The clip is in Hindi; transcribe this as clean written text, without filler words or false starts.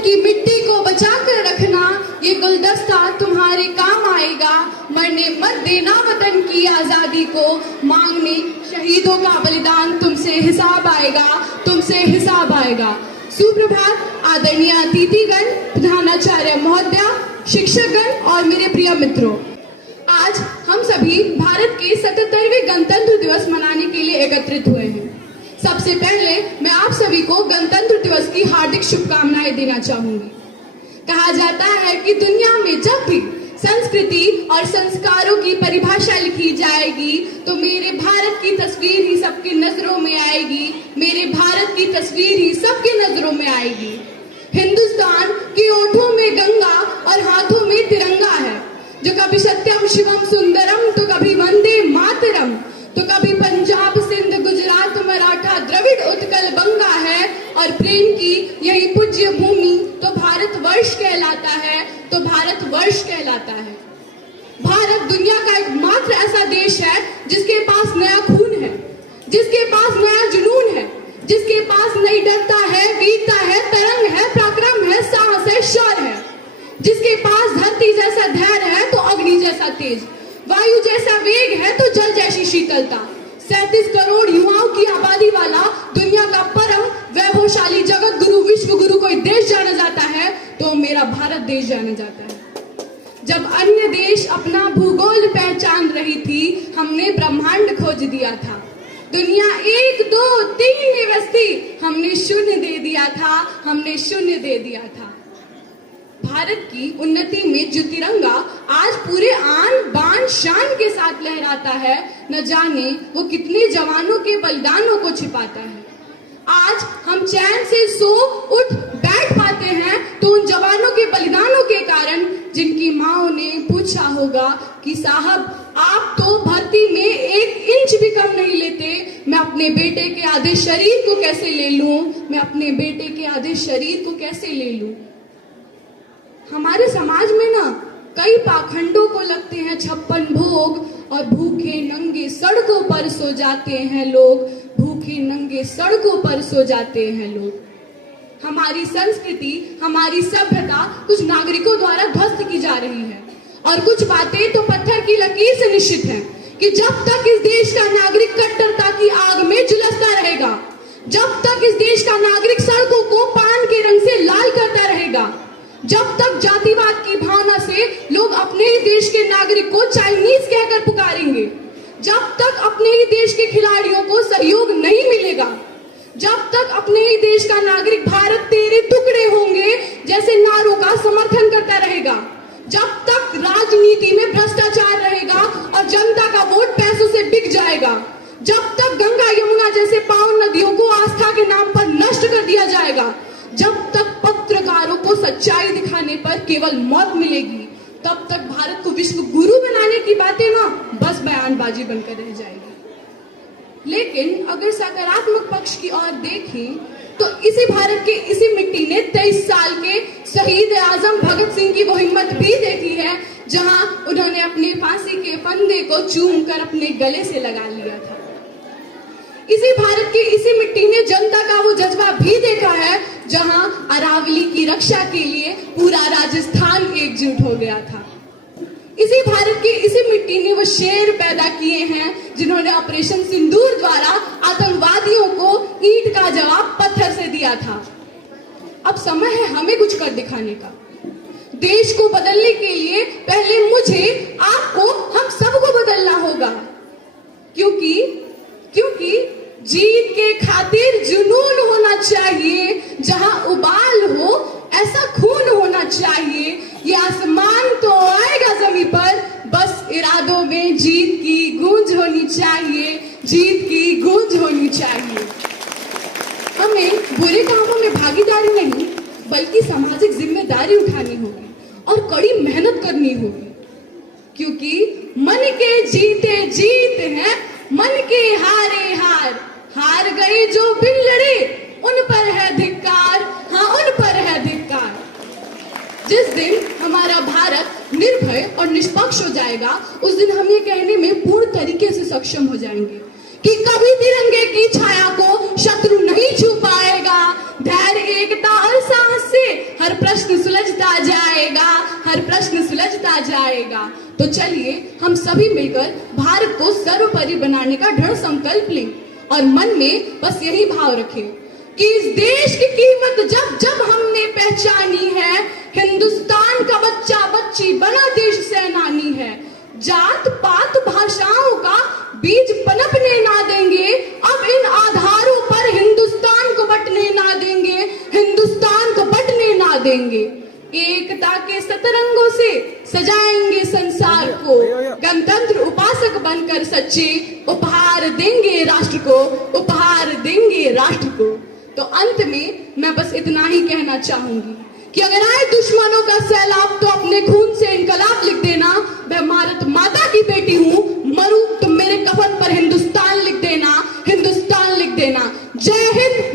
की मिट्टी को बचा कर रखना, ये गुलदस्ता तुम्हारे काम आएगा। मरने मत देना वतन की आजादी को, मांगने शहीदों का बलिदान, तुमसे हिसाब आएगा, तुमसे हिसाब आएगा। सुप्रभात आदरणीय अतिथिगण, प्रधानाचार्य महोदया, शिक्षकगण और मेरे प्रिय मित्रों। आज हम सभी भारत के 77वें गणतंत्र दिवस मनाने के लिए एकत्रित हुए हैं। सबसे पहले मैं आप सभी को गणतंत्र दिवस की हार्दिक शुभकामनाएं देना चाहूंगी। कहा जाता है कि दुनिया में जब भी संस्कृति और संस्कारों की परिभाषा लिखी जाएगी तो मेरे भारत की तस्वीर ही सबकी नजरों में आएगी, मेरे भारत की तस्वीर ही सबकी नजरों में आएगी। हिंदुस्तान की ओठों में गंगा और हाथों में तिरंगा है, जो कभी सत्यम शिवम सुंदरम तो कभी वंदे मातरम, तो कभी पंजाब सिंध गुजरात मराठा द्रविड़ उत्कल बंगा है, और प्रेम की यही पूज्य भूमि तो भारतवर्ष कहलाता है, तो भारतवर्ष कहलाता है। भारत दुनिया का एकमात्र ऐसा देश है जिसके पास नया खून है, जिसके पास नया जुनून है, जिसके पास नई डरता है, वीरता है, तरंग है, पराक्रम है, साहस है, शौर्य है, जिसके पास धरती जैसा धैर्य है तो अग्नि जैसा तेज, वायु जैसा वेग है तो जल जैसी शीतलता। 37 करोड़ युवाओं की आबादी वाला दुनिया का परम वैभवशाली जगत गुरु विश्व गुरु कोई देश जाना जाता है तो मेरा भारत देश जाना जाता है। जब अन्य देश अपना भूगोल पहचान रही थी, हमने ब्रह्मांड खोज दिया था। दुनिया 1 2 3 में बसती, हमने शून्य दे दिया था, हमने शून्य दे दिया था। भारत की उन्नति में जो तिरंगा आज पूरे आन बान शान के साथ लहराता है, न जाने वो कितने जवानों के बलिदानों को छिपाता है। आज हम चैन से सो उठ बैठ पाते हैं तो उन जवानों के बलिदानों के कारण, जिनकी माओ ने पूछा होगा कि साहब आप तो भर्ती में 1 इंच भी कम नहीं लेते, मैं अपने बेटे के आधे शरीर को कैसे ले लूं, मैं अपने बेटे के आधे शरीर को कैसे ले लूं। हमारे समाज में ना कई पाखंडों को लगते हैं 56 भोग, और भूखे नंगे सड़कों पर सो जाते हैं लोग, भूखे नंगे सड़कों पर सो जाते हैं लोग। हमारी संस्कृति, हमारी सभ्यता कुछ नागरिकों द्वारा ध्वस्त की जा रही है, और कुछ बातें तो पत्थर की लकीर से निश्चित हैं कि जब तक इस देश का नागरिक कट्टरता की आग में झुलसता रहेगा, जब तक इस देश का नागरिक सड़कों को पान के रंग से लाल करता रहेगा, जब तक जातिवाद की भावना से लोग अपने ही देश के नागरिक को चाइनीज कहकर पुकारेंगे, जब तक अपने ही देश के खिलाड़ियों को सहयोग नहीं मिलेगा, जब तक अपने ही देश का नागरिक भारत तेरे टुकड़े होंगे जैसे नारों का समर्थन करता रहेगा, जब तक राजनीति में भ्रष्टाचार रहेगा और जनता का वोट पैसों से बिक जाएगा, जब तक गंगा यमुना जैसे पावन नदियों को आस्था के नाम पर नष्ट कर दिया जाएगा, जब तक पत्रकारों को सच्चाई दिखाने पर केवल मौत मिलेगी, तब तक भारत को विश्व गुरु बनाने की बातें ना बस बयानबाजी बनकर रह जाएगी। लेकिन अगर सकारात्मक पक्ष की ओर देखें तो इसी भारत के इसी मिट्टी ने 23 साल के शहीद आजम भगत सिंह की वो हिम्मत भी देखी है, जहां उन्होंने अपने फांसी के फंदे को चूम कर अपने गले से लगा लिया था। इसी भारत की इसी मिट्टी ने जनता का वो जज्बा भी देखा है, जहां अरावली की रक्षा के लिए पूरा राजस्थान एकजुट हो गया था। इसी भारत की इसी मिट्टी ने वो शेर पैदा किए हैं जिन्होंने ऑपरेशन सिंदूर द्वारा आतंकवादियों को ईंट का जवाब पत्थर से दिया था। अब समय है हमें कुछ कर दिखाने का। देश को बदलने के लिए पहले मुझे, आपको, हम सबको बदलना होगा, क्योंकि जीत के खातिर जुनून होना चाहिए, जहां उबाल हो ऐसा खून होना चाहिए। ये आसमान तो आएगा जमीन पर, बस इरादों में जीत की गूंज होनी चाहिए, जीत की गूंज होनी चाहिए। हमें बुरे कामों में भागीदारी नहीं बल्कि सामाजिक जिम्मेदारी उठानी होगी और कड़ी मेहनत करनी होगी, क्योंकि मन के जीते जीत हैं, मन के हारे हार, हार गए जो बिन लड़े उन पर है धिक्कार, हाँ उन पर है धिक्कार। जिस दिन हमारा भारत निर्भय और निष्पक्ष हो जाएगा, उस दिन हम ये कहने में पूर्ण तरीके से सक्षम हो जाएंगे कि कभी तिरंगे की छाया को शत्रु नहीं छू पाएगा। धैर्य, एकता और साहस से हर सजता जाएगा। तो चलिए हम सभी मिलकर भारत को सर्वोपरि बनाने का दृढ़ संकल्प लें और मन में बस यही भाव रखें कि इस देश की कीमत जब जब हमने पहचानी है, हिंदुस्तान का बच्चा बच्ची बना देश सेनानी है। जात पात भाषाओं का बीज पनपने ना देंगे, अब इन आधारों पर हिंदुस्तान को बंटने ना देंगे, हिंदुस्तान को बंटने ना देंगे। एकता के सतरंगों से सजाएंगे संसार को, गणतंत्र उपासक बनकर सच्चे उपहार देंगे राष्ट्र को, उपहार देंगे राष्ट्र को। तो अंत में मैं बस इतना ही कहना चाहूंगी कि अगर आए दुश्मनों का सैलाब तो अपने खून से इनकलाब लिख देना। मैं भारत माता की बेटी हूँ, मरूं तो मेरे कफन पर हिंदुस्तान लिख देना, हिंदुस्तान लिख देना। जय हिंद,